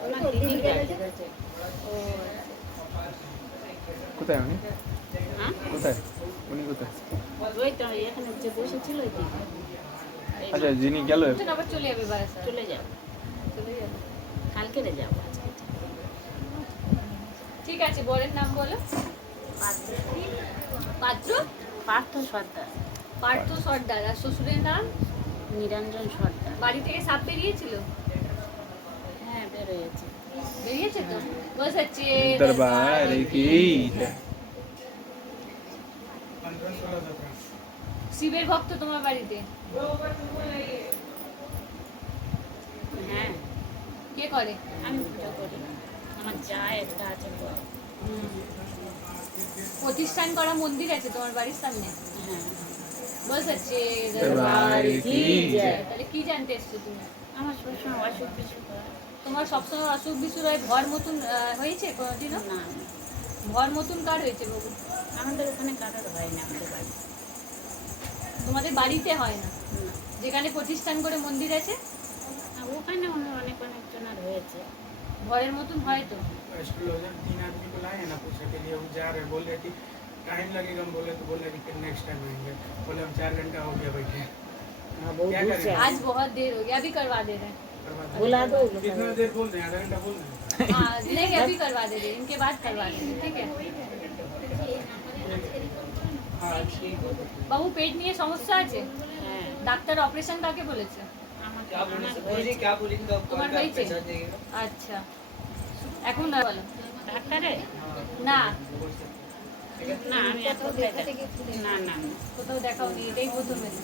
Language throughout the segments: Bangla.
হ্যাঁ? কোথায় উনি? কোথায়? উনি কোথায়? আচ্ছা যিনি গেল চলে যাবে চলে যাবে। চলে যাবে। কালকে যাব যাব ঠিক আছে বরের নাম বলো। পাত্র? পার্থ সর্দার। পার্থ সর্দার। আর শ্বশুরের নাম? নিরঞ্জন সর্দার। বাড়ি থেকে সাপ বেরিয়েছিল? বেরোয়েছে বেরিয়েছে তো? বস আছে দরবার কি? শিবের ভক্ত তোমার বাড়িতে? হ্যাঁ। কে করে? আমি পুজো করি। আমার যা একটা আছে। প্রতিষ্ঠান করা মন্দির আছে তোমার বাড়ির সামনে? হ্যাঁ। বস কি তাহলে কি জানতে এসছো তুমি? আমার সবসময় অসুখ বিসুখ তোমার সবসময় অসুখ বিসুখ হয় ভর মতন আহ, হয়েছে কোনোদিনও না ভর মতন কার হয়েছে বাবু আমাদের ওখানে কারোর হয় না আমাদের বাড়ি তোমাদের বাড়িতে হয় না না যেখানে প্রতিষ্ঠান করে মন্দির আছে আর ওখানে অন্য অনেক অনেকজনের হয়েছে ভরের মতন হয় তো एस्ट्रोलॉजर तीन आदमी को लाए हैं ना पूछने के लिए वो जा रहे बोल रहे कि टाइम लगेगा हम बोले तो बोल रहे कि फिर नेक्स्ट टाइम आएंगे बोले हम चार घंटा हो गया बैठे हाँ बहुत क्या दूर करें? से आए। आज बहुत देर हो गया अभी करवा दे रहे हैं करवा दें। बुला दो उनको। कितना देर बोल रहे हैं आधा घंटा बोल रहे हैं हाँ नहीं अभी करवा दे रहे हैं इनके बाद करवा देंगे ठीक है हाँ ठीक है বাবু পেট নিয়ে সমস্যা আছে হ্যাঁ ডাক্তার অপারেশন কাকে বলেছে আমার क्या बोले আমার बोलिए হয়েছে। क्या बोलेंगे कब তোমার कब হয়েছে? पैसा देगा আচ্ছা এখন না বলো ডাক্তারে না না আমি এত দেখাতে না না না কোথাও দেখাও নি এটাই প্রথম এসে।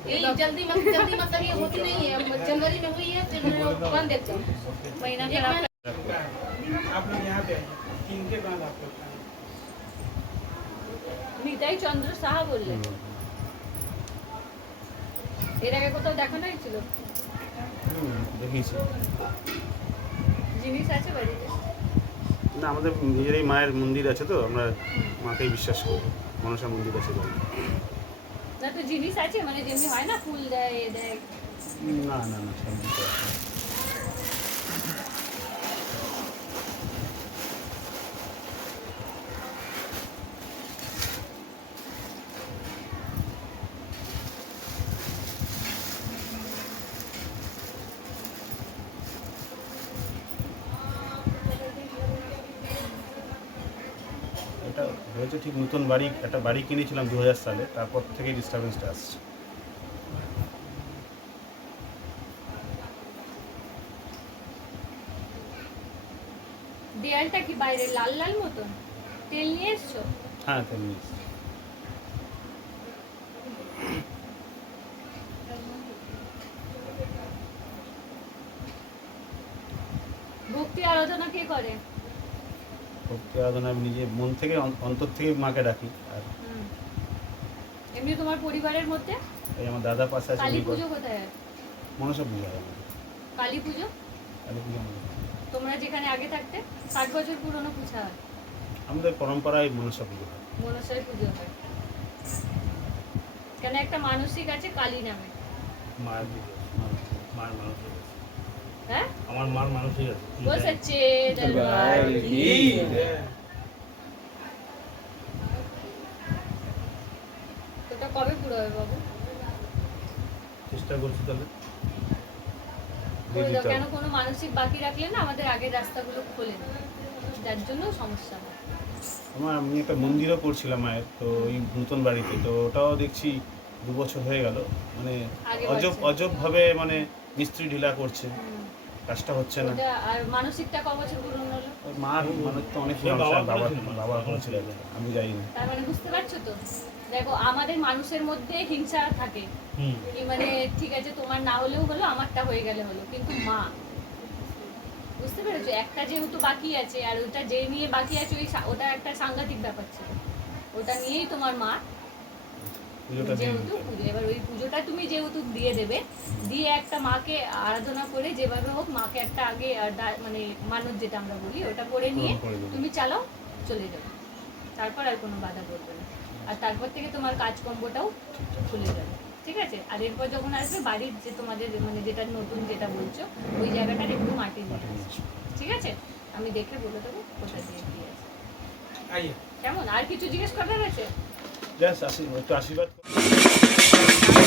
हम्म। ये जल्दी मत जल्दी मतलब ये होती नहीं है जनवरी में हुई है फिर बंद देते हैं महीना खराब आप लोग यहाँ पे आइए तीन के बाद आप लोग आएं। নিতাই চন্দ্র সাহা বললেন এর আগে কোথাও দেখানো হয়েছিল দেখিয়েছি জিনিস আছে বাড়িতে না আমাদের নিজেরই মায়ের মন্দির আছে তো আমরা মাকেই বিশ্বাস করি মনসা মন্দির আছে না তো জিনিস আছে মানে যেমনি হয় না, ফুল দেয়, এ দেয়। না না না হয়েছে ঠিক নতুন বাড়ি একটা বাড়ি কিনেছিলাম দু হাজার সালে তারপর থেকেই ডিস্টারবেন্সটা আসছে। দেয়ালটা কি বাইরে লাল লাল মতন? তেল নিয়ে এসছো? হ্যাঁ তেমনি ভক্তি আরাধনা কে করে? ভক্তি আরাধনা আমি নিজে মন থেকে অন্তর থেকে মাকে ডাকি আর এমনি তোমার পরিবারের মধ্যে? এই আমার দাদা পাশে আছে কালী পুজো কোথায়? হয় মনসা পুজো হয় কালী পুজো? কালী পুজো তোমরা যেখানে আগে থাকতে ষাট বছর পুরনো পূজা হয়? আমাদের পরম্পরায় মনসা পুজো হয়। মনসায় পুজো হয়। কেন একটা মানসিক আছে কালী নামে? মায়ের মানুষই আছে। হ্যাঁ? আমার মার মানুষই আছে। বস আছে দরবার কি ওটা কবে পুরো হবে বাবু? চেষ্টা করছি তাহলে। করে দিয়ে দাও দিতে কেন কোনো মানসিক বাকি রাখলে না আমাদের আগের রাস্তাগুলো খোলে না যার জন্য সমস্যা হয়। আমার আমি একটা মন্দিরও করছিলাম মায়ের তো ওই নতুন বাড়িতে। তো ওটাও দেখছি দু বছর হয়ে গেল। মানে। অজব ভাবে মানে মিস্ত্রি ঢিলা করছে। কাজটা হচ্ছে না। আর মানসিকটা ক বছর পুরনো হলো? মার মানুষ তো অনেক বাবা বাবা আমি যাই না তার মানে বুঝতে পারছ তো? দেখো আমাদের মানুষের মধ্যে হিংসা থাকে। কি মানে ঠিক আছে তোমার না হলেও হলো আমারটা হয়ে গেলে হলো। কিন্তু মা বুঝতে পেরেছ? একটা যেহেতু বাকি আছে আর ওটা যে নিয়ে বাকি আছে ওই সা- ওটা একটা সাংঘাতিক ব্যাপার ছিল। ওটা নিয়েই তোমার মা যেহেতু পুজো এবার ওই পুজোটা তুমি যেহেতু দিয়ে দেবে দিয়ে একটা মাকে আরাধনা করে যেভাবে হোক মাকে একটা আগে মানে মানত যেটা আমরা বলি ওটা করে নিয়ে তুমি চালাও চলে যাবে। তারপর আর কোনো বাধা পড়বে না। আর তারপর থেকে তোমার কাজকর্মটাও খুলে যাবে। ঠিক আছে? আর এরপর যখন আসবে বাড়ির যে তোমাদের মানে যেটা নতুন যেটা বলছো ওই জায়গাটার একটু মাটি নিয়ে ঠিক আছে? আমি দেখে বলে দেবো কোথা দিয়ে দিয়ে কেমন? আর কিছু জিজ্ঞেস করার আছে? জাস্ট একটু আশীর্বাদ করো।